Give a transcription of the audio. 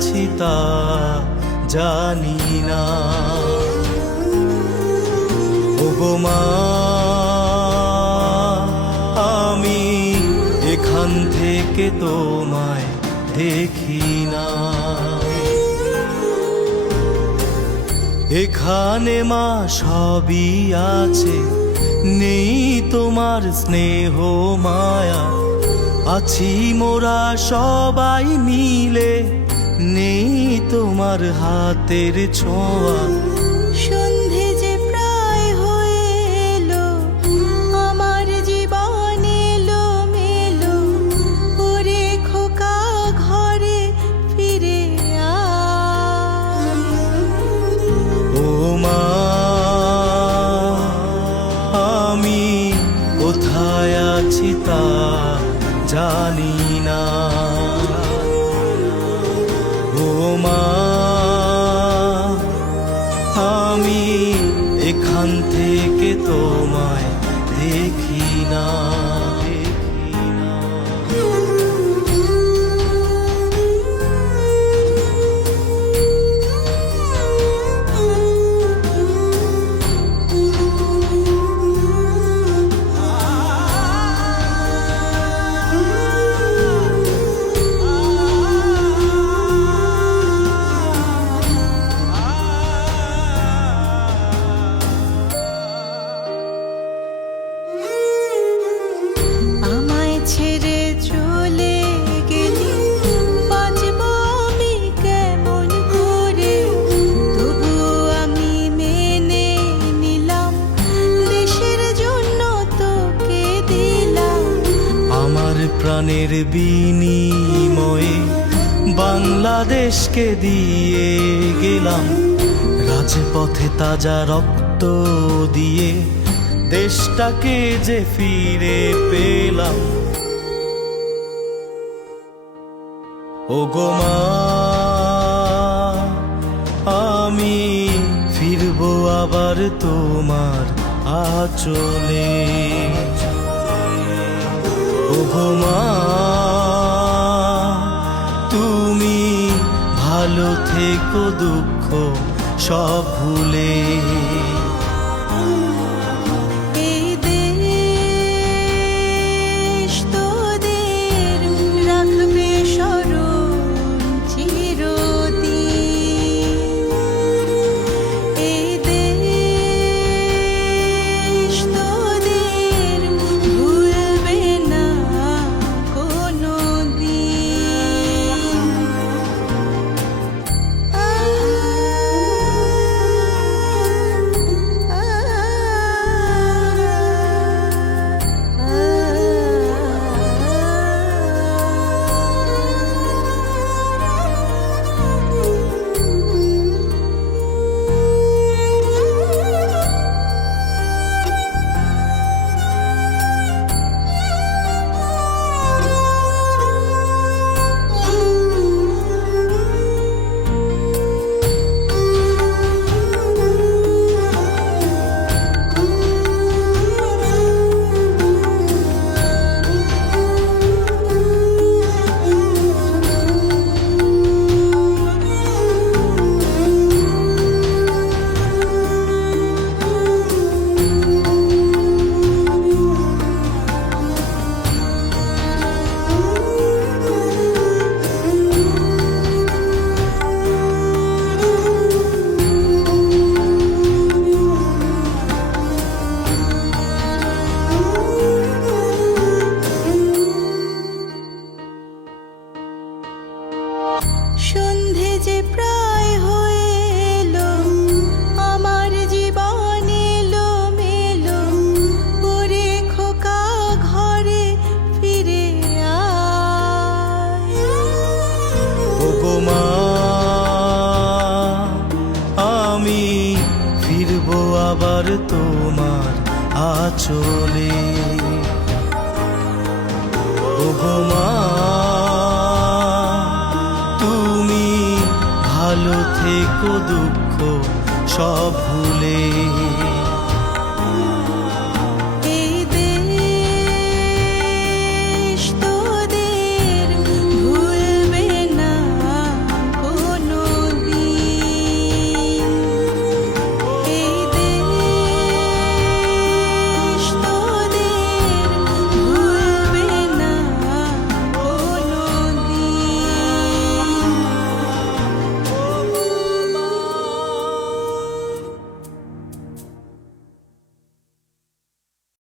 আছি তা জানি না মা আমি এখান থেকে তোমায় দেখি না এখানে মা সবই আছে নেই তোমার স্নেহ মায়া আছি মোরা সবাই মিলে নেই তোমার হাতের ছোঁয়া এখান থেকে তোমায় দেখি না প্রাণের বিনিময়ে বাংলাদেশকে দিয়ে গেলাম রাজপথে তাজা রক্ত দিয়ে দেশটাকে যে ফিরে পেলাম ও গোমা আমি ফিরব আবার তোমার আচলে ও গোমা ভালো থেকো দুঃখ সব ভুলে আবার তোমার আচলে মা তুমি ভালো থেকো দুঃখ সব ভুলে